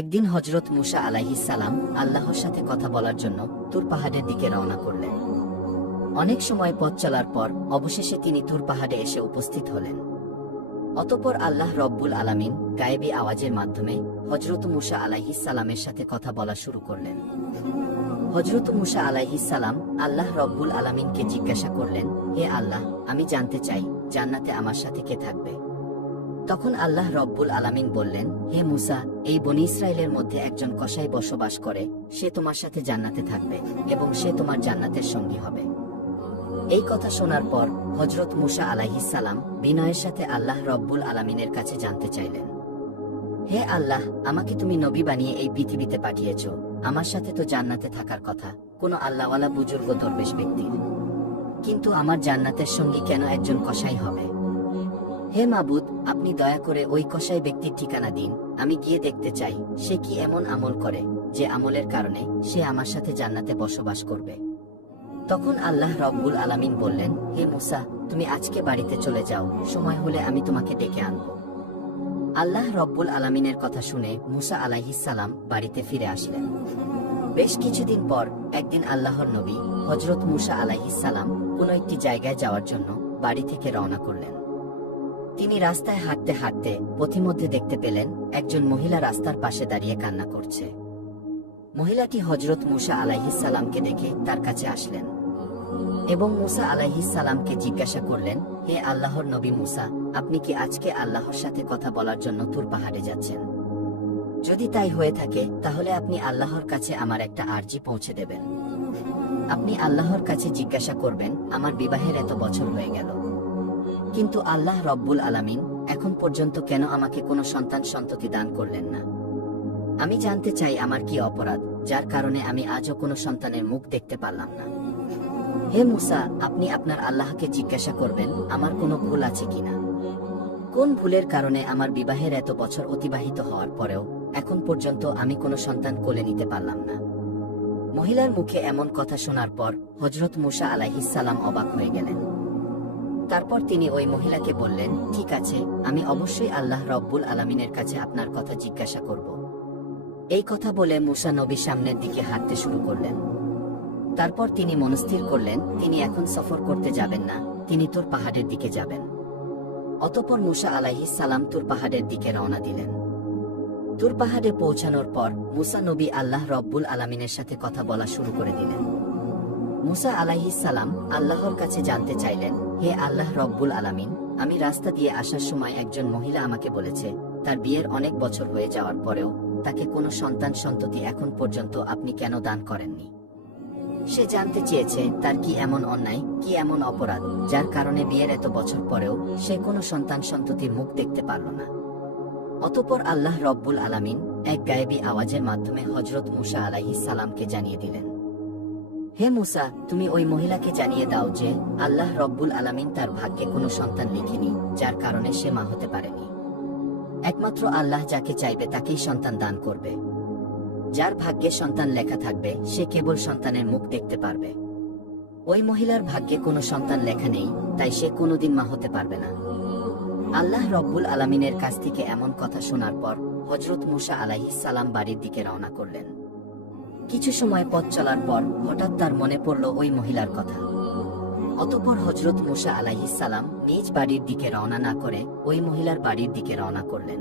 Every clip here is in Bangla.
একদিন হযরত মুসা আলাইহিস সালাম আল্লাহর সাথে কথা বলার জন্য তুর পাহাড়ের দিকে রওনা করলেন। অনেক সময় পথ চলার পর অবশেষে তিনি তুর পাহাড়ে এসে উপস্থিত হলেন। অতঃপর আল্লাহ রব্বুল আলামিন গায়েবী আওয়াজের মাধ্যমে হযরত মুসা আলাইহিস সালামের সাথে কথা বলা শুরু করলেন। হযরত মুসা আলাইহিস সালাম আল্লাহ রব্বুল আলামিনকে জিজ্ঞাসা করলেন, হে আল্লাহ, আমি জানতে চাই জান্নাতে আমার সাথে কে থাকবে। তখন আল্লাহ রব্বুল আলামিন বললেন, হে মুসা, এই বনী ইসরাইলের মধ্যে একজন কসাই বসবাস করে, সে তোমার সাথে জান্নাতে থাকবে এবং সে তোমার জান্নাতের সঙ্গী হবে। এই কথা শোনার পর হযরত মুসা আলাইহিস সালাম বিনয়ের সাথে আল্লাহ রব্বুল আলামিনের কাছে জানতে চাইলেন, হে আল্লাহ, আমাকে তুমি নবী বানিয়ে এই পৃথিবীতে পাঠিয়েছ, আমার সাথে তো জান্নাতে থাকার কথা কোনো আল্লাহওয়ালা বুজুর্গ দরবেশ ব্যক্তির, কিন্তু আমার জান্নাতের সঙ্গী কেন একজন কসাই হবে? হে মাবুদ, আপনি দয়া করে ওই কসাই ব্যক্তির ঠিকানা দিন, আমি গিয়ে দেখতে চাই সে কি এমন আমল করে যে আমলের কারণে সে আমার সাথে জান্নাতে বসবাস করবে। তখন আল্লাহ রব্বুল আলামিন বললেন, হে মুসা, তুমি আজকে বাড়িতে চলে যাও, সময় হলে আমি তোমাকে ডেকে আনব। আল্লাহ রব্বুল আলামিনের কথা শুনে মুসা আলাইহিস সালাম বাড়িতে ফিরে আসলেন। বেশ কিছুদিন পর একদিন আল্লাহর নবী হযরত মুসা আলাইহিস সালাম কোনো একটি জায়গায় যাওয়ার জন্য বাড়ি থেকে রওনা করলেন। তিনি রাস্তায় হাঁটতে হাঁটতে পথিমধ্যে দেখতে পেলেন একজন মহিলা রাস্তার পাশে দাঁড়িয়ে কান্না করছে। মহিলাটি হযরত মুসা আলাইহিস সালামকে দেখে তার কাছে আসলেন এবং মুসা আলাইহিস সালামকে জিজ্ঞাসা করলেন, হে আল্লাহর নবী মুসা, আপনি কি আজকে আল্লাহর সাথে কথা বলার জন্য তুর পাহাড়ে যাচ্ছেন? যদি তাই হয়ে থাকে তাহলে আপনি আল্লাহর কাছে আমার একটা আরজি পৌঁছে দেবেন। আপনি আল্লাহর কাছে জিজ্ঞাসা করবেন, আমার বিবাহের এত বছর হয়ে গেল, কিন্তু আল্লাহ রব্বুল আলামিন এখন পর্যন্ত কেন আমাকে কোনো সন্ততি দান করলেন না। আমি জানতে চাই আমার কি অপরাধ যার কারণে আমি আজও কোনো সন্তানের মুখ দেখতে পারলাম না। হে মুসা, আপনি আপনার আল্লাহকে জিজ্ঞাসা করবেন আমার কোনো ভুল আছে কিনা, কোন ভুলের কারণে আমার বিবাহের এত বছর অতিবাহিত হওয়ার পরেও এখন পর্যন্ত আমি কোনো সন্তান কোলে নিতে পারলাম না। মহিলার মুখে এমন কথা শোনার পর হযরত মুসা আলাইহিস সালাম অবাক হয়ে গেলেন। তারপর তিনি ওই মহিলাকে বললেন, ঠিক আছে, আমি অবশ্যই আল্লাহ রব্বুল আলামিনের কাছে আপনার কথা জিজ্ঞাসা করব। এই কথা বলে মুসা নবী সামনের দিকে হাঁটতে শুরু করলেন। তারপর তিনি মনস্থির করলেন তিনি এখন সফর করতে যাবেন না, তিনি তুর পাহাড়ের দিকে যাবেন। অতঃপর মুসা আলাইহিস সালাম তুর পাহাড়ের দিকে রওনা দিলেন। তুর পাহাড়ে পৌঁছানোর পর মুসা নবী আল্লাহ রব্বুল আলামিনের সাথে কথা বলা শুরু করে দিলেন। মুসা আলাইহিস সালাম আল্লাহর কাছে জানতে চাইলেন, হে আল্লাহ রব্বুল আলামিন, আমি রাস্তা দিয়ে আসার সময় একজন মহিলা আমাকে বলেছে তার বিয়ের অনেক বছর হয়ে যাওয়ার পরেও তাকে কোনো সন্ততি এখন পর্যন্ত আপনি কেন দান করেননি। সে জানতে চেয়েছে তার কি এমন অন্যায়, কি এমন অপরাধ যার কারণে বিয়ের এত বছর পরেও সে কোনো সন্ততির মুখ দেখতে পারল না। অতঃপর আল্লাহ রব্বুল আলামিন এক গায়েবী আওয়াজের মাধ্যমে হযরত মুসা আলাইহিস সালামকে জানিয়ে দিলেন, হে মুসা, তুমি ওই মহিলাকে জানিয়ে দাও যে আল্লাহ রব্বুল আলামিন তার ভাগ্যে কোনো সন্তান লিখেনি যার কারণে সে মা হতে পারেনি। একমাত্র আল্লাহ যাকে চাইবে তাকেই সন্তান দান করবে। যার ভাগ্যে সন্তান লেখা থাকবে সে কেবল সন্তানের মুখ দেখতে পারবে। ওই মহিলার ভাগ্যে কোনো সন্তান লেখা নেই, তাই সে কোনোদিন মা হতে পারবে না। আল্লাহ রব্বুল আলামিনের কাছ থেকে এমন কথা শোনার পর হযরত মুসা আলাইহিস সালাম বাড়ির দিকে রওনা করলেন। কিছু সময় পথ চলার পর হঠাৎ তার মনে পড়ল ওই মহিলার কথা। অতঃপর হযরত মুসা আলাইহিস সালাম নিজ বাড়ির দিকে রওনা না করে ওই মহিলার বাড়ির দিকে রওনা করলেন।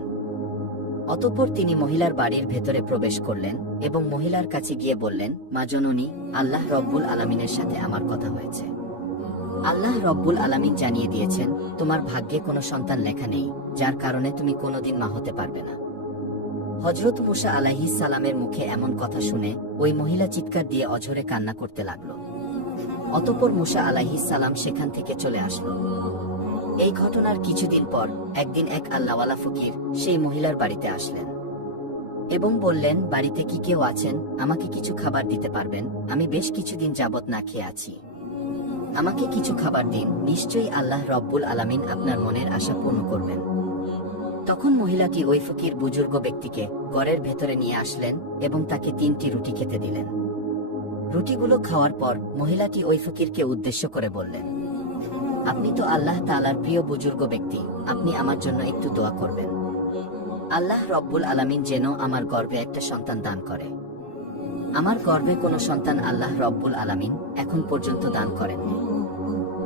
অতঃপর তিনি মহিলার বাড়ির ভেতরে প্রবেশ করলেন এবং মহিলার কাছে গিয়ে বললেন, মা জননী, আল্লাহ রব্বুল আলামিনের সাথে আমার কথা হয়েছে। আল্লাহ রব্বুল আলামিন জানিয়ে দিয়েছেন তোমার ভাগ্যে কোনো সন্তান লেখা নেই, যার কারণে তুমি কোনোদিন মা হতে পারবে না। হযরত মুসা আলাইহিস সালামের মুখে এমন কথা শুনে ওই মহিলা চিৎকার দিয়ে অঝরে কান্না করতে লাগল। অতঃপর মুসা আলাইহিস সালাম সেখান থেকে চলে আসলো। এই ঘটনার কিছুদিন পর একদিন এক আল্লাহওয়ালা ফকির সেই মহিলার বাড়িতে আসলেন এবং বললেন, বাড়িতে কি কেউ আছেন? আমাকে কিছু খাবার দিতে পারবেন? আমি বেশ কিছুদিন যাবত না খেয়ে আছি, আমাকে কিছু খাবার দিন, নিশ্চয়ই আল্লাহ রব্বুল আলামিন আপনার মনের আশা পূর্ণ করবেন। তখন মহিলাটি ওই ফকির বুজুর্গ ব্যক্তিকে ঘরের ভেতরে নিয়ে আসলেন এবং তাকে 3টি রুটি খেতে দিলেন। রুটিগুলো খাওয়ার পর মহিলাটি ওই ফকিরকে উদ্দেশ্য করে বললেন, আপনি তো আল্লাহ তাআলার প্রিয় বুজুর্গ ব্যক্তি, আপনি আমার জন্য একটু দোয়া করবেন। আল্লাহ রব্বুল আলামিন যেন আমার গর্ভে একটা সন্তান দান করে। আমার গর্ভে কোনো সন্তান আল্লাহ রব্বুল আলামিন এখন পর্যন্ত দান করেননি।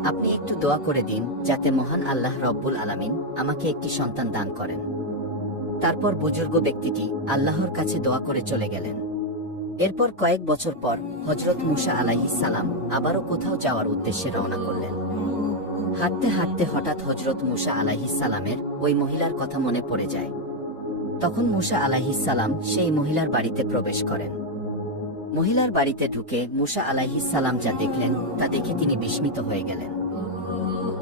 আপনি একটু দোয়া করে দিন যাতে মহান আল্লাহ রব্বুল আলামিন আমাকে একটি সন্তান দান করেন। তারপর বুজুর্গ ব্যক্তিটি আল্লাহর কাছে দোয়া করে চলে গেলেন। এরপর কয়েক বছর পর হযরত মূসা আলাইহিস সালাম আবারও কোথাও যাওয়ার উদ্দেশ্যে রওনা করলেন। হাঁটতে হাঁটতে হঠাৎ হযরত মূসা আলাইহিস সালামের ওই মহিলার কথা মনে পড়ে যায়। তখন মূসা আলাইহিস সালাম সেই মহিলার বাড়িতে প্রবেশ করেন। মহিলার বাড়িতে ঢুকে মূসা আলাইহিস সালাম যা দেখলেন তা দেখে তিনি বিস্মিত হয়ে গেলেন।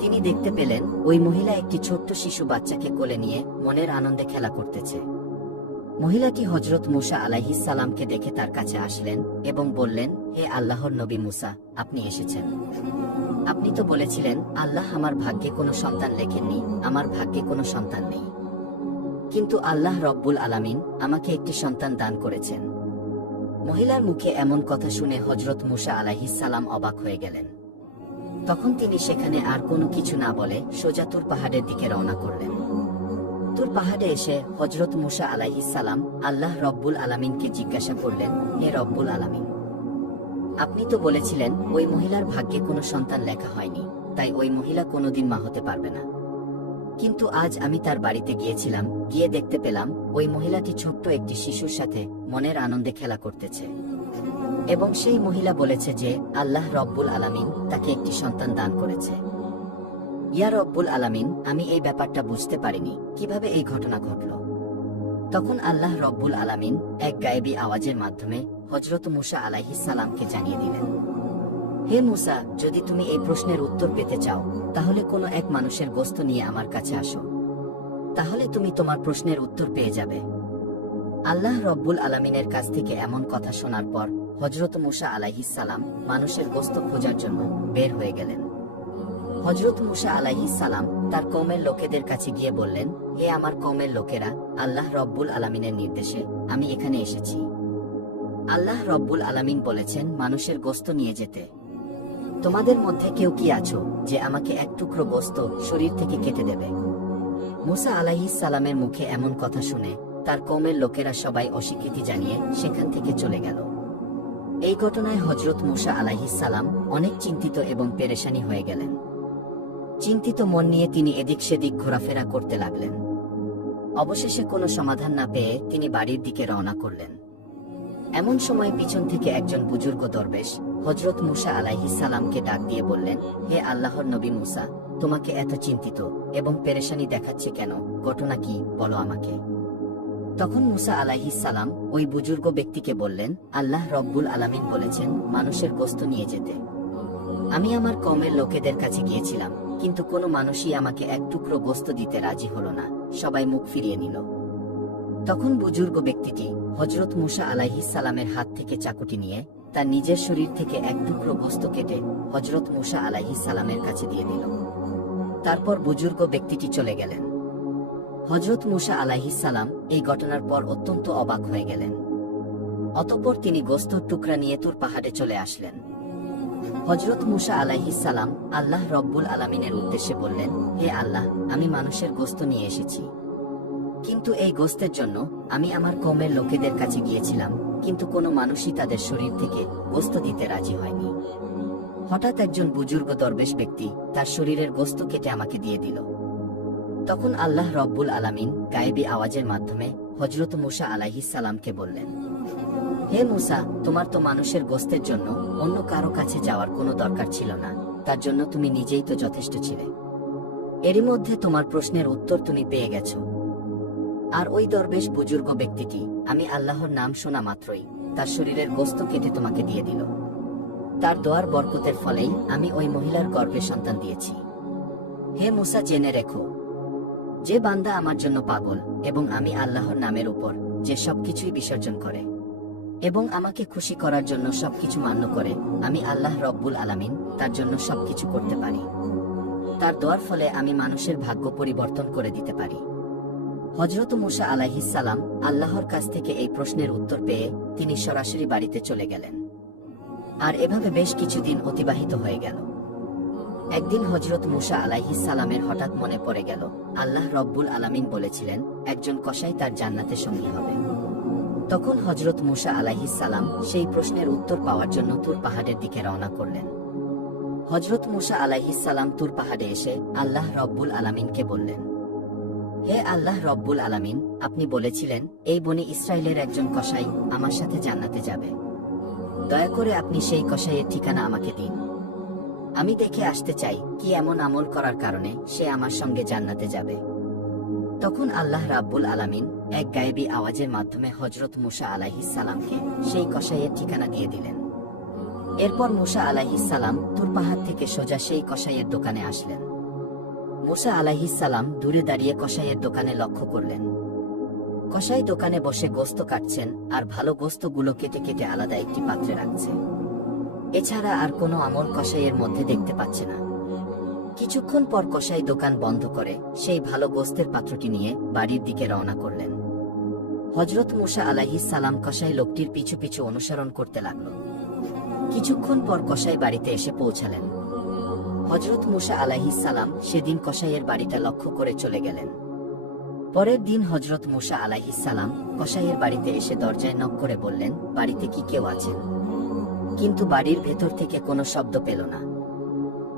তিনি দেখতে পেলেন ওই মহিলা একটি ছোট্ট শিশু বাচ্চাকে কোলে নিয়ে মনের আনন্দে খেলা করতেছে। মহিলাটি হযরত মূসা আলাইহিস সালামকে দেখে তার কাছে আসলেন এবং বললেন, হে আল্লাহর নবী মূসা, আপনি এসেছেন। আপনি তো বলেছিলেন আল্লাহ আমার ভাগ্যে কোনো সন্তান লেখেননি, আমার ভাগ্যে কোনো সন্তান নেই। কিন্তু আল্লাহ রব্বুল আলামিন আমাকে একটি সন্তান দান করেছেন। মহিলার মুখে এমন কথা শুনে হযরত মূসা আলাইহিস সালাম অবাক হয়ে গেলেন। তখন তিনি সেখানে আর কোনো কিছু না বলে সোজা তুর পাহাড়ের দিকে রওনা করলেন। তুর পাহাড়ে এসে হযরত মূসা আলাইহিস সালাম আল্লাহ রব্বুল আলামিনকে জিজ্ঞাসা করলেন, হে রব্বুল আলামিন, আপনি তো বলেছিলেন ওই মহিলার ভাগ্যে কোনো সন্তান লেখা হয়নি, তাই ওই মহিলা কোনোদিন মা হতে পারবে না। কিন্তু আজ আমি তার বাড়িতে গিয়েছিলাম, গিয়ে দেখতে পেলাম ওই মহিলাটি ছোট্ট একটি শিশুর সাথে মনের আনন্দে খেলা করতেছে এবং সেই মহিলা বলেছে যে আল্লাহ রব্বুল আলামিন তাকে একটি সন্তান দান করেছে। ইয়া রব্বুল আলামিন, আমি এই ব্যাপারটা বুঝতে পারিনি, কিভাবে এই ঘটনা ঘটল। তখন আল্লাহ রব্বুল আলামিন এক গায়েবী আওয়াজের মাধ্যমে হযরত মূসা আলাইহিস সালামকে জানিয়ে দিলেন, হে মূসা, যদি তুমি এই প্রশ্নের উত্তর পেতে চাও তাহলে কোনো এক মানুষের গোশত নিয়ে আমার কাছে আসো, তাহলে তুমি তোমার প্রশ্নের উত্তর পেয়ে যাবে। আল্লাহ রব্বুল আলামিনের কাছ থেকে এমন কথা শোনার পর হযরত মূসা আলাইহিস সালাম মানুষের গোশত খোঁজার জন্য বের হয়ে গেলেন। হযরত মূসা আলাইহিস সালাম তার কওমের লোকেদের কাছে গিয়ে বললেন, হে আমার কওমের লোকেরা, আল্লাহ রব্বুল আলামিনের নির্দেশে আমি এখানে এসেছি। আল্লাহ রব্বুল আলামিন বলেছেন মানুষের গোশত নিয়ে যেতে। তোমাদের মধ্যে কেউ কি আছো যে আমাকে এক টুকরো গোশত শরীর থেকে কেটে দেবে? মূসা আলাইহিস সালামের মুখে এমন কথা শুনে তার কওমের লোকেরা সবাই অস্বীকৃতি জানিয়ে সেখান থেকে চলে গেল। এই ঘটনায় হযরত মূসা আলাইহিস সালাম অনেক চিন্তিত এবং পেরেশানি হয়ে গেলেন। চিন্তিত মন নিয়ে তিনি এদিক সেদিক ঘোরাফেরা করতে লাগলেন। অবশেষে কোনো সমাধান না পেয়ে তিনি বাড়ির দিকে রওনা করলেন। এমন সময় পিছন থেকে একজন বুজুর্গ দরবেশ হযরত মূসা আলাইহিস সালামকে ডাক দিয়ে বললেন, হে আল্লাহর নবী মূসা, তোমাকে এত চিন্তিত এবং পেরেশানি দেখাচ্ছে কেন? ঘটনা কি, বলো আমাকে। তখন মূসা আলাইহিস সালাম ওই বুজুর্গ ব্যক্তিকে বললেন, আল্লাহ রব্বুল আলামিন বলেছেন মানুষের গোশত নিয়ে যেতে। আমি আমার কওমের লোকেদের কাছে গিয়েছিলাম, কিন্তু কোনো মানুষই আমাকে এক টুকরো গোশত দিতে রাজি হলো না, সবাই মুখ ফিরিয়ে নিল। তখন বুজুর্গ ব্যক্তিটি হযরত মূসা আলাইহিস সালামের হাত থেকে চাকুটি নিয়ে তার নিজের শরীর থেকে এক টুকরো গোশত কেটে হযরত মূসা আলাইহিস সালামের কাছে দিয়ে দিল। তারপর বুজুর্গ ব্যক্তিটি চলে গেলেন। হযরত মূসা আলাইহিস সালাম এই ঘটনার পর অত্যন্ত অবাক হয়ে গেলেন। অতঃপর তিনি গোশতের টুকরা নিয়ে তুর পাহাড়ে চলে আসলেন। হযরত মূসা আলাইহিস সালাম আল্লাহ রব্বুল আলামিনের উদ্দেশ্যে বললেন, হে আল্লাহ, আমি মানুষের গোশত নিয়ে এসেছি, কিন্তু এই গোশতের জন্য আমি আমার কওমের লোকেদের কাছে গিয়েছিলাম, কিন্তু কোনো মানুষই তাদের শরীর থেকে গোশত দিতে রাজি হয়নি। হঠাৎ একজন বুজুর্গ দরবেশ ব্যক্তি তার শরীরের গোশত কেটে আমাকে দিয়ে দিল। তখন আল্লাহ রব্বুল আলামিন গায়েবী আওয়াজের মাধ্যমে হযরত মূসা আলাইহিস সালামকে বললেন, হে মূসা, তোমার তো মানুষের গোশতের জন্য অন্য কারো কাছে যাওয়ার কোনো দরকার ছিল না, তার জন্য তুমি নিজেই তো যথেষ্ট ছিলে। এরই মধ্যে তোমার প্রশ্নের উত্তর তুমি পেয়ে গেছো। আর ওই দরবেশ বুজুর্গ ব্যক্তিটি আমি আল্লাহর নাম শোনা মাত্রই তার শরীরের গোশত কেটে তোমাকে দিয়ে দিল। তার দোয়ার বরকতের ফলেই আমি ওই মহিলার গর্ভে সন্তান দিয়েছি। হে মূসা, জেনে রেখো, যে বান্দা আমার জন্য পাগল এবং আমি আল্লাহর নামের উপর যে সবকিছুই বিসর্জন করে এবং আমাকে খুশি করার জন্য সবকিছু মান্য করে, আমি আল্লাহ রব্বুল আলামিন তার জন্য সবকিছু করতে পারি। তার দোয়ার ফলে আমি মানুষের ভাগ্য পরিবর্তন করে দিতে পারি। হযরত মূসা আলাইহিস সালাম আল্লাহর কাছ থেকে এই প্রশ্নের উত্তর পেয়ে তিনি সরাসরি বাড়িতে চলে গেলেন। আর এভাবে বেশ কিছুদিন অতিবাহিত হয়ে গেল। একদিন হযরত মুসা আলাইহিস সালামের হঠাৎ মনে পড়ে গেল, আল্লাহ রব্বুল আলামিন বলেছিলেন একজন কসাই তার জান্নাতে সঙ্গী হবে। তখন হযরত মুসা আলাইহিস সালাম সেই প্রশ্নের উত্তর পাওয়ার জন্য তুর পাহাড়ের দিকে রওনা করলেন। হযরত মুসা আলাইহিস সালাম তুর পাহাড়ে এসে আল্লাহ রব্বুল আলামিনকে বললেন, হে আল্লাহ রব্বুল আলামিন, আপনি বলেছিলেন এই বনি ইসরায়েলের একজন কসাই আমার সাথে জান্নাতে যাবে। দয়া করে আপনি সেই কসাইয়ের ঠিকানা আমাকে দিন। আমি দেখে আসতে চাই কি এমন আমল করার কারণে সে আমার সঙ্গে জান্নাতে যাবে। তখন আল্লাহ রাব্বুল আলামিন এক গায়েবী আওয়াজের মাধ্যমে হযরত মুসা আলাইহিস সালামকে সেই কসাইয়ের ঠিকানা দিয়ে দিলেন। এরপর মুসা আলাইহিস সালাম তুর পাহাড় থেকে সোজা সেই কসাইয়ের দোকানে আসলেন। মুসা আলাইহিস সালাম দূরে দাঁড়িয়ে কসাইয়ের দোকানে লক্ষ্য করলেন। কসাই দোকানে বসে গোস্ত কাটছেন আর ভালো গোস্তগুলো কেটে কেটে আলাদা একটি পাত্রে রাখছে। এছাড়া আর কোনো আমল কসাইয়ের মধ্যে দেখতে পাচ্ছে না। কিছুক্ষণ পর কসাই দোকান বন্ধ করে সেই ভালো গোস্তের পাত্রটি নিয়ে বাড়ির দিকে রওনা করলেন। হযরত মুসা আলাইহিস সালাম কসাই লোকটির পিছু পিছু অনুসরণ করতে লাগলো। কিছুক্ষণ পর কসাই বাড়িতে এসে পৌঁছালেন। হযরত মুসা আলাইহিস সালাম সেদিন কসাইয়ের বাড়িটা লক্ষ্য করে চলে গেলেন। পরের দিন হযরত মুসা আলাইহিস সালাম কসাইয়ের বাড়িতে এসে দরজায় নক করে বললেন, বাড়িতে কি কেউ আছেন? কিন্তু বাড়ির ভেতর থেকে কোনো শব্দ পেল না।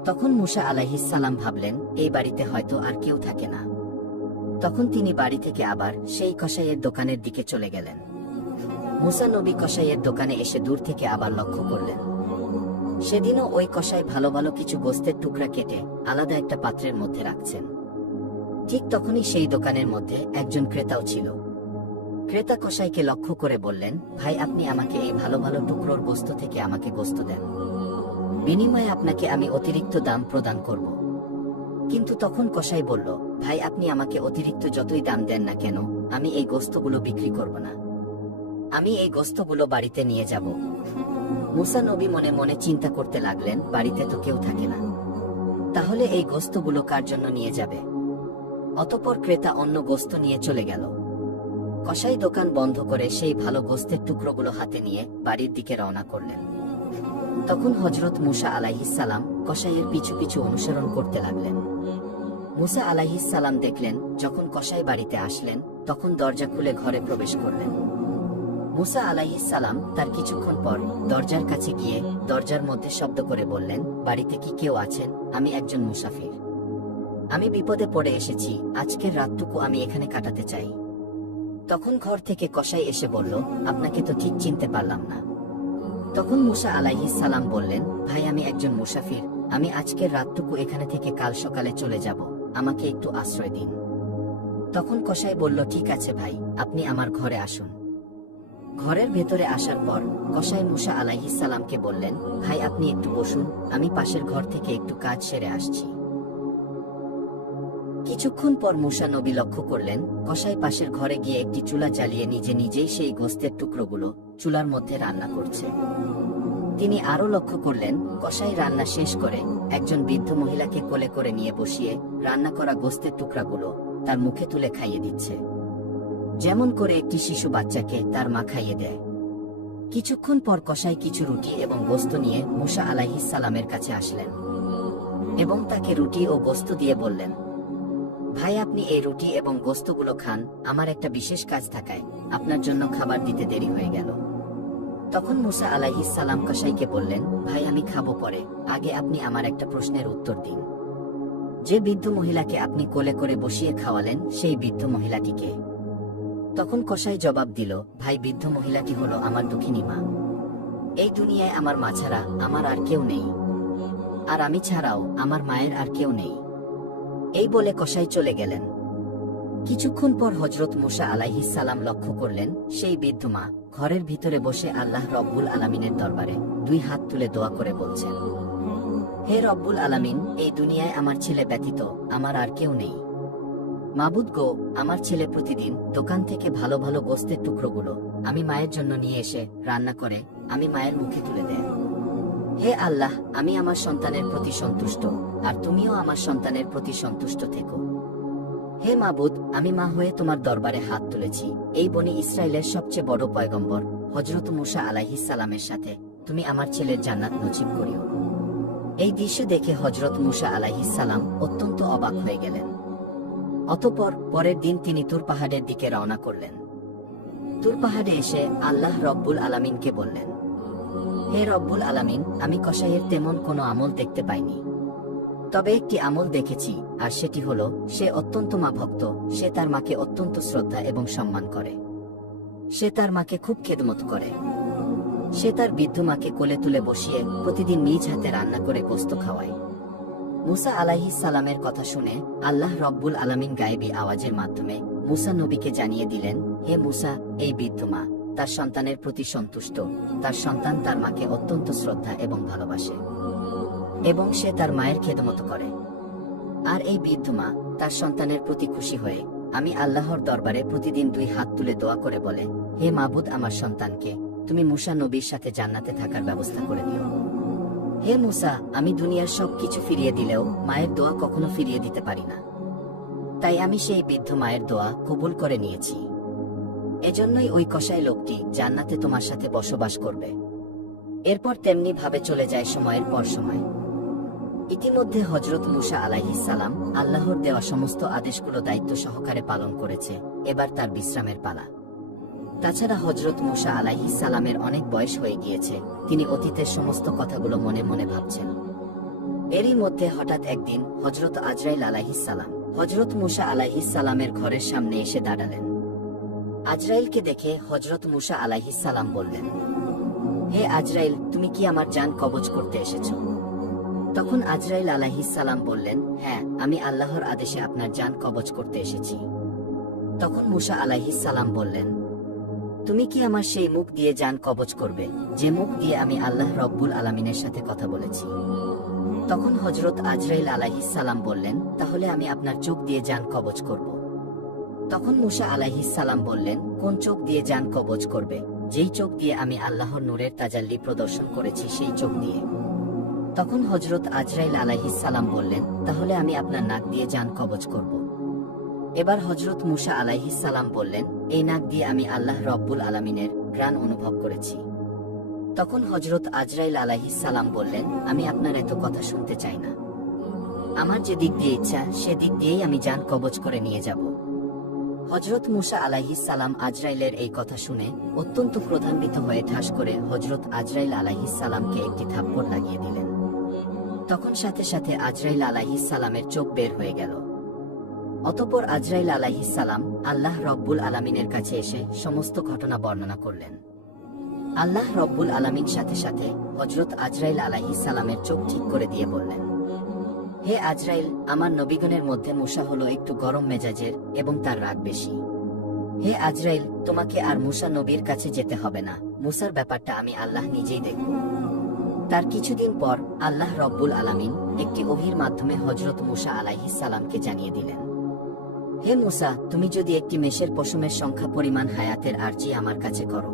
তখন মুসা আলাইহিস সালাম ভাবলেন এই বাড়িতে হয়তো আর কেউ থাকে না। তখন তিনি বাড়ি থেকে আবার সেই কসাইয়ের দোকানের দিকে চলে গেলেন। মুসা নবী কসাইয়ের দোকানে এসে দূর থেকে আবার লক্ষ্য করলেন। সেদিনও ওই কসাই ভালো ভালো কিছু গোস্তের টুকরা কেটে আলাদা একটা পাত্রের মধ্যে রাখছেন। ঠিক তখনই সেই দোকানের মধ্যে একজন ক্রেতাও ছিল। ক্রেতা কসাইকে লক্ষ্য করে বললেন, ভাই আপনি আমাকে এই ভালো ভালো টুকরোর গোস্ত থেকে আমাকে গোস্ত দেন, বিনিময়ে আপনাকে আমি অতিরিক্ত দাম প্রদান করব। কিন্তু তখন কসাই বলল, ভাই আপনি আমাকে অতিরিক্ত যতই দাম দেন না কেন, আমি এই গোস্তগুলো বিক্রি করব না, আমি এই গোস্তগুলো বাড়িতে নিয়ে যাব। মুসা নবী মনে মনে চিন্তা করতে লাগলেন, বাড়িতে তো কেউ থাকে না, তাহলে এই গোস্তগুলো কার জন্য নিয়ে যাবে? অতঃপর ক্রেতা অন্য গোস্ত নিয়ে চলে গেল। কসাই দোকান বন্ধ করে সেই ভালো গোস্তের টুকরোগুলো হাতে নিয়ে বাড়ির দিকে রওনা করলেন। তখন হযরত মুসা আলাইহিস সালাম কসাইয়ের পিছু পিছু অনুসরণ করতে লাগলেন। মুসা আলাইহিস সালাম দেখলেন যখন কসাই বাড়িতে আসলেন তখন দরজা খুলে ঘরে প্রবেশ করলেন। মুসা আলাইহিস সালাম তার কিছুক্ষণ পর দরজার কাছে গিয়ে দরজার মধ্যে শব্দ করে বললেন, বাড়িতে কি কেউ আছেন? আমি একজন মুসাফির, আমি বিপদে পড়ে এসেছি, আজকের রাতটুকু আমি এখানে কাটাতে চাই। তখন ঘর থেকে কসাই এসে বলল, আপনাকে তো ঠিক চিনতে পারলাম না। তখন মুসা আলাইহিস সালাম বললেন, ভাই আমি একজন মুসাফির, আমি আজকের রাতটুকু এখানে থেকে কাল সকালে চলে যাব, আমাকে একটু আশ্রয় দিন। তখন কসাই বলল, ঠিক আছে ভাই, আপনি আমার ঘরে আসুন। ঘরের ভেতরে আসার পর কসাই মুসা আলাইহিস সালামকে বললেন, ভাই আপনি একটু বসুন, আমি পাশের ঘর থেকে একটু কাজ সেরে আসছি। কিছুক্ষণ পর মুসা নবী লক্ষ্য করলেন কসাই পাশের ঘরে গিয়ে একটি চুলা জ্বালিয়ে নিজে নিজেই সেই গোস্তের টুকরোগুলো চুলার মধ্যে রান্না করছে। তিনি আরো লক্ষ্য করলেন কসাই রান্না শেষ করে একজন বৃদ্ধ মহিলাকে কোলে করে নিয়ে বসিয়ে রান্না করা গোস্তের টুকরাগুলো তার মুখে তুলে খাইয়ে দিচ্ছে, যেমন করে একটি শিশু বাচ্চাকে তার মা খাইয়ে দেয়। কিছুক্ষণ পর কসাই কিছু রুটি এবং গোস্ত নিয়ে মুসা আলাইহিস সালামের কাছে আসলেন এবং তাকে রুটি ও গোস্ত দিয়ে বললেন, ভাই আপনি এই রুটি এবং গোস্তগুলো খান, আমার একটা বিশেষ কাজ থাকায় আপনার জন্য খাবার দিতে দেরি হয়ে গেল। তখন মুসা আলাইহিস সালাম কসাইকে বললেন, ভাই আমি খাবো পরে, আগে আপনি আমার একটা প্রশ্নের উত্তর দিন। যে বৃদ্ধ মহিলাকে আপনি কোলে করে বসিয়ে খাওয়ালেন সেই বৃদ্ধ মহিলাটিকে? তখন কসাই জবাব দিল, ভাই বৃদ্ধ মহিলাটি হলো আমার দুঃখিনী মা। এই দুনিয়ায় আমার মা ছাড়া আমার আর কেউ নেই, আর আমি ছাড়াও আমার মায়ের আর কেউ নেই। এই বলে কসাই চলে গেলেন। কিছুক্ষণ পর হযরত মুসা আলাইহিস সালাম লক্ষ্য করলেন সেই বৃদ্ধ মা ঘরের ভিতরে বসে আল্লাহ রব্বুল আলামিনের দরবারে দুই হাত তুলে দোয়া করে বলছেন, হে রব্বুল আলামিন, এই দুনিয়ায় আমার ছেলে ব্যতীত আমার আর কেউ নেই। মাবুদ গো, আমার ছেলে প্রতিদিন দোকান থেকে ভালো ভালো গোস্তের টুকরোগুলো আমি মায়ের জন্য নিয়ে এসে রান্না করে আমি মায়ের মুখে তুলে দেয়। হে আল্লাহ, আমি আমার সন্তানের প্রতি সন্তুষ্ট, আর তুমিও আমার সন্তানের প্রতি সন্তুষ্ট থেকো। হে মাবুদ, আমি মা হয়ে তোমার দরবারে হাত তুলেছি এই বনি ইসরায়েলের সবচেয়ে বড় পয়গম্বর হযরত মুসা আলাইহিস সালামের সাথে তুমি আমার ছেলের জান্নাত নসিব করিও। এই দৃশ্য দেখে হযরত মূসা আলাইহিস সালাম অত্যন্ত অবাক হয়ে গেলেন। অতঃপর পরের দিন তিনি তুর পাহাড়ের দিকে রওনা করলেন। তুর পাহাড়ে এসে আল্লাহ রব্বুল আলামিনকে বললেন, হে রব্বুল আলামিন, আমি কসাইয়ের তেমন কোনো আমল দেখতে পাইনি, তবে একটি আমল দেখেছি, আর সেটি হলো সে অত্যন্ত মা ভক্ত। সে তার মাকে অত্যন্ত শ্রদ্ধা এবং সম্মান করে। সে তার মাকে খুব খেদমত করে। সে তার বৃদ্ধ মাকে কোলে তুলে বসিয়ে প্রতিদিন নিজ হাতে রান্না করে গোশত খাওয়ায়। মুসা আলাইহিস সালামের কথা শুনে আল্লাহ রব্বুল আলামিন গায়েবী আওয়াজের মাধ্যমে মুসা নবীকে জানিয়ে দিলেন, হে মুসা, এই বৃদ্ধ মা তার সন্তানের প্রতি সন্তুষ্ট। তার সন্তান তার মাকে অত্যন্ত শ্রদ্ধা এবং ভালোবাসে, এবং সে তার মায়ের খেদমত করে। আর এই বৃদ্ধ মা তার সন্তানের প্রতি খুশি হয়ে আমি আল্লাহর দরবারে প্রতিদিন 2 হাত তুলে দোয়া করে বলে, হে মাবুদ, আমার সন্তানকে তুমি মুসা নবীর সাথে জান্নাতে থাকার ব্যবস্থা করে দিও। হে মুসা, আমি দুনিয়ার সবকিছু ফিরিয়ে দিলেও মায়ের দোয়া কখনো ফিরিয়ে দিতে পারি না। তাই আমি সেই বৃদ্ধ মায়ের দোয়া কবুল করে নিয়েছি। এজন্যই ওই কসাই লোকটি জান্নাতে তোমার সাথে বসবাস করবে। এরপর তেমনি ভাবে চলে যায় সময়ের পর সময়। ইতিমধ্যে হযরত মূসা আলাইহিস সালাম আল্লাহর দেওয়া সমস্ত আদেশগুলো দায়িত্ব সহকারে পালন করেছে। এবার তার বিশ্রামের পালা। তাছাড়া হযরত মূসা আলাইহিস সালামের অনেক বয়স হয়ে গিয়েছে। তিনি অতীতের সমস্ত কথাগুলো মনে মনে ভাবছেন। এরই মধ্যে হঠাৎ একদিন হযরত আজরাইল আলাইহিস সালাম হযরত মূসা আলাইহিস সালামের ঘরের সামনে এসে দাঁড়ালেন। আজরাইলকে দেখে হযরত মূসা আলাইহিস সালাম বললেন, হে আজরাইল, তুমি কি আমার জান কবজ করতে এসেছো? তখন আজরাইল আলাইহিস সালাম বললেন, হ্যাঁ, আমি আল্লাহর আদেশে আপনার জান কবজ করতে এসেছি। তখন মূসা আলাইহিস সালাম বললেন, তুমি কি আমার সেই মুখ দিয়ে জান কবজ করবে যে মুখ দিয়ে আমি আল্লাহ রব্বুল আলামিনের সাথে কথা বলেছি? তখন হযরত আজরাইল আলাইহিস সালাম বললেন, তাহলে আমি আপনার চোখ দিয়ে জান কবজ করব। তখন মূসা আলাইহিস সালাম বললেন, কোন চোখ দিয়ে জান কবজ করবে? যেই চোখ দিয়ে আমি আল্লাহর নূরের তাজাল্লি প্রদর্শন করেছি সেই চোখ দিয়ে। তখন হযরত আজরাইল আলাইহিস সালাম বললেন, তাহলে আমি আপনার নাক দিয়ে জান কবজ করব। এবার হযরত মূসা আলাইহিস সালাম বললেন, এই নাক দিয়ে আমি আল্লাহ রব্বুল আলামিনের ঘ্রাণ অনুভব করেছি। তখন হযরত আজরাইল আলাইহিস সালাম বললেন, আমি আপনার এত কথা শুনতে চাই না। আমার যে দিক দিয়ে ইচ্ছা সে দিক দিয়েই আমি জান কবজ করে নিয়ে যাব। হযরত মূসা আলাইহিস সালাম আজরাইলের এই কথা শুনে অত্যন্ত ক্রোধান্বিত হয়ে ঠাস করে হযরত আজরাইল আলাইহিস সালামকে একটি থাপ্পড় লাগিয়ে দিলেন। তখন সাথে সাথে আজরাইল আলাইহিস সালামের চোখ বের হয়ে গেল। অতঃপর আজরাইল আলাইহিস সালাম আল্লাহ রব্বুল আলামিনের কাছে এসে সমস্ত ঘটনা বর্ণনা করলেন। আল্লাহ রব্বুল আলামিন সাথে সাথে হযরত আজরাইল আলাইহিস সালামের চোখ ঠিক করে দিয়ে বললেন, হে আজরাইল, আমার নবীগণের মধ্যে মূসা হলো একটু গরম মেজাজের এবং তার রাগ বেশি। হে আজরাইল, তোমাকে আর মূসা নবীর কাছে যেতে হবে না। মূসার ব্যাপারটা আমি আল্লাহ নিজেই দেখব। তার কিছুদিন পর আল্লাহ রব্বুল আলামিন একটি ওহীর মাধ্যমে হযরত মূসা আলাইহিস সালামকে জানিয়ে দিলেন, হে মূসা, তুমি যদি একটি মেষের পশমের সংখ্যা পরিমাণ হায়াতের আরজি আমার কাছে করো,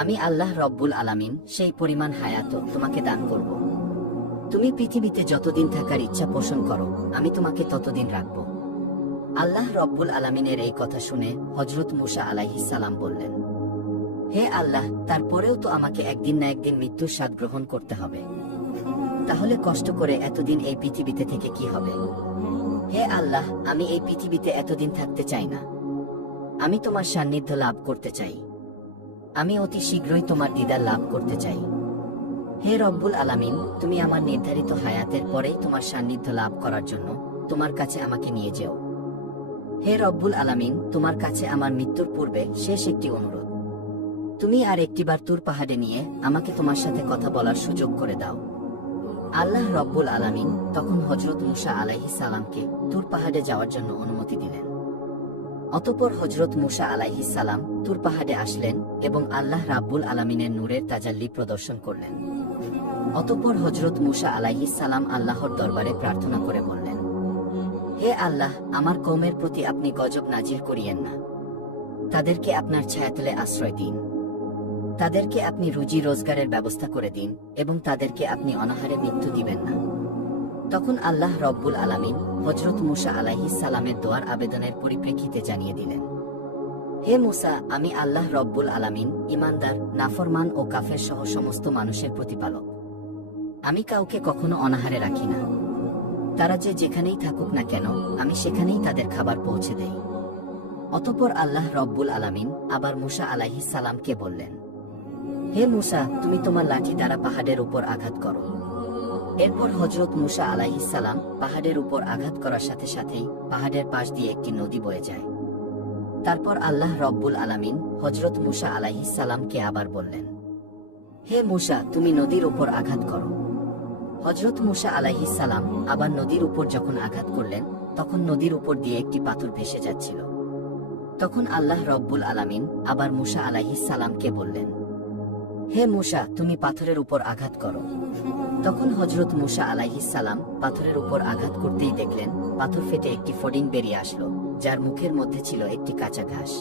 আমি আল্লাহ রব্বুল আলামিন সেই পরিমাণ হায়াত তোমাকে দান করব। তুমি পৃথিবীতে যতদিন থাকার ইচ্ছা পোষণ করো, আমি তোমাকে ততদিন রাখব। আল্লাহ রব্বুল আলামিনের এই কথা শুনে হযরত মূসা আলাইহিস সালাম বললেন, হে আল্লাহ, তারপরেও তো আমাকে একদিন না একদিন মৃত্যুর স্বাদ গ্রহণ করতে হবে। তাহলে কষ্ট করে এতদিন এই পৃথিবীতে থেকে কি হবে? হে আল্লাহ, আমি এই পৃথিবীতে এতদিন থাকতে চাই না। আমি তোমার সান্নিধ্য লাভ করতে চাই। আমি অতি শীঘ্রই তোমার দিদার লাভ করতে চাই। হে রব্বুল আলামিন, তুমি আমার নির্ধারিত হায়াতের পরেই তোমার সান্নিধ্য লাভ করার জন্য তোমার কাছে আমাকে নিয়ে যেও। হে রব্বুল আলামিন, তোমার কাছে আমার মৃত্যুর পূর্বে শেষ একটি অনুরোধ, তুমি আর একটিবার তুর পাহাড়ে নিয়ে আমাকে তোমার সাথে কথা বলার সুযোগ করে দাও। আল্লাহ রব্বুল আলামিন তখন হযরত মূসা আলাইহিস সালামকে তুর পাহাড়ে যাওয়ার জন্য অনুমতি দিলেন। অতঃপর হযরত মূসা আলাইহিস সালাম তুর পাহাড়ে আসলেন এবং আল্লাহ রাব্বুল আলামিনের নূরের তাজাল্লি প্রদর্শন করলেন। অতঃপর হযরত মূসা আলাইহিস সালাম আল্লাহর দরবারে প্রার্থনা করে বললেন, হে আল্লাহ, আমার কওমের প্রতি আপনি গজব নাজিল করিয়েন না। তাদেরকে আপনার ছায়াতলে আশ্রয় দিন। তাদেরকে আপনি রুজি রোজগারের ব্যবস্থা করে দিন এবং তাদেরকে আপনি অনাহারে মৃত্যু দিবেন না। তখন আল্লাহ রব্বুল আলামিন হযরত মূসা আলাইহিস সালামের দোয়ার আবেদনের পরিপ্রেক্ষিতে জানিয়ে দিলেন, হে মূসা, আমি আল্লাহ রব্বুল আলামিন ঈমানদার, নাফরমান ও কাফের সহ সমস্ত মানুষের প্রতিপালক। আমি কাউকে কখনো অনাহারে রাখি না। তারা যে যেখানেই থাকুক না কেন, আমি সেখানেই তাদের খাবার পৌঁছে দেই। অতঃপর আল্লাহ রব্বুল আলামিন আবার মূসা আলাইহিস সালামকে বললেন, হে মূসা, তুমি তোমার লাঠি দ্বারা পাহাড়ের উপর আঘাত করো। এরপর হযরত মূসা আলাইহিস সালাম পাহাড়ের উপর আঘাত করার সাথে সাথেই পাহাড়ের পাশ দিয়ে একটি নদী বয়ে যায়। তারপর আল্লাহ রব্বুল আলামিন হযরত মূসা আলাইহিস সালামকে আবার বললেন, হে মূসা, তুমি নদীর উপর আঘাত করো। হযরত মূসা আলাইহিস সালাম আবার নদীর উপর যখন আঘাত করলেন, তখন নদীর উপর দিয়ে একটি পাথর ভেসে যাচ্ছিল। তখন আল্লাহ রব্বুল আলামিন আবার মূসা আলাইহিস সালামকে বললেন, হে মূসা, তুমি পাথরের উপর আঘাত করো। তখন হযরত মূসা আলাইহিস সালাম পাথরের উপর আঘাত করতেই দেখলেন পাথর ফেটে একটি ফডিং বেরিয়ে আসলো, যার মুখের মধ্যে ছিল একটি কাঁচা ঘাস।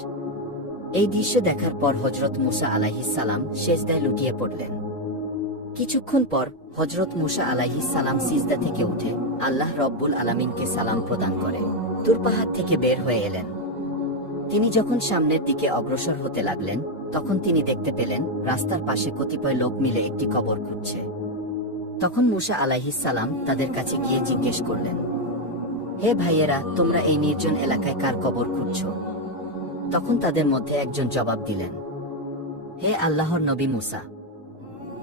এই দৃশ্য দেখার পর হযরত মূসা আলাইহিস সালাম সেজদায় লুটিয়ে পড়লেন। কিছুক্ষণ পর হযরত মূসা আলাইহিস সালাম সিজদা থেকে উঠে আল্লাহ রব্বুল আলামিনকে সালাম প্রদান করে তুর পাহাড় থেকে বের হয়ে এলেন। তিনি যখন সামনের দিকে অগ্রসর হতে লাগলেন, তখন তিনি দেখতে পেলেন রাস্তার পাশে কতিপয় লোক মিলে একটি কবর খুঁড়ছে। তখন মূসা আলাইহিস সালাম তাদের কাছে গিয়ে জিজ্ঞেস করলেন, হে ভাইয়েরা, তোমরা এই নির্জন এলাকায় কার কবর খুঁড়ছো? তখন তাদের মধ্যে একজন জবাব দিলেন, হে আল্লাহর নবী মূসা,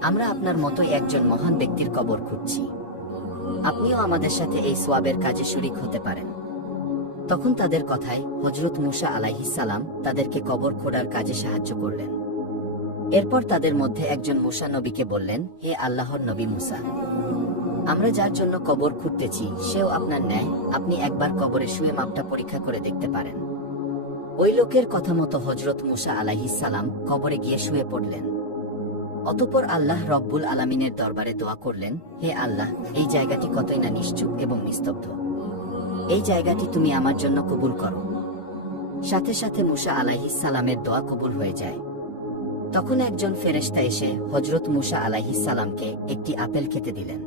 আমরা আপনার মতোই একজন মহান ব্যক্তির কবর খুঁড়ছি। আপনিও আমাদের সাথে এই সোয়াবের কাজে শরীক হতে পারেন। তখন তাদের কথায় হযরত মূসা আলাইহিস সালাম তাদেরকে কবর খোঁড়ার কাজে সাহায্য করলেন। এরপর তাদের মধ্যে একজন মূসা নবীকে বললেন, হে আল্লাহর নবী মূসা, আমরা যার জন্য কবর খুঁড়তেছি সেও আপনার ন্যায়, আপনি একবার কবরে শুয়ে মাপটা পরীক্ষা করে দেখতে পারেন। ওই লোকের কথা মতো হযরত মূসা আলাইহিস সালাম কবরে গিয়ে শুয়ে পড়লেন। অতঃপর আল্লাহ রব্বুল আলামিনের দরবারে দোয়া করলেন, হে আল্লাহ, এই জায়গাটি কতই না নিশ্চুপ এবং নিস্তব্ধ। এই জায়গাটি তুমি আমার জন্য কবুল করো। সাথে সাথে মূসা আলাইহিস সালামের দোয়া কবুল হয়ে যায়। তখন একজন ফেরেশতা এসে হযরত মূসা আলাইহিস সালামকে একটি আপেল খেতে দিলেন।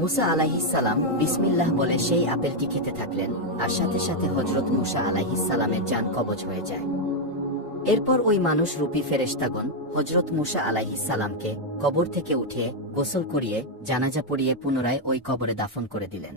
মূসা আলাইহিস সালাম বিসমিল্লাহ বলে সেই আপেলটি খেতে থাকলেন, আর সাথে সাথে হযরত মূসা আলাইহিস সালামের জান কবজ হয়ে যায়। এরপর ওই মানুষ রূপী ফেরেশতাগণ হযরত মূসা আলাইহিস সালামকে কবর থেকে উঠিয়ে গোসল করিয়ে জানাজা পড়িয়ে পুনরায় ওই কবরে দাফন করে দিলেন।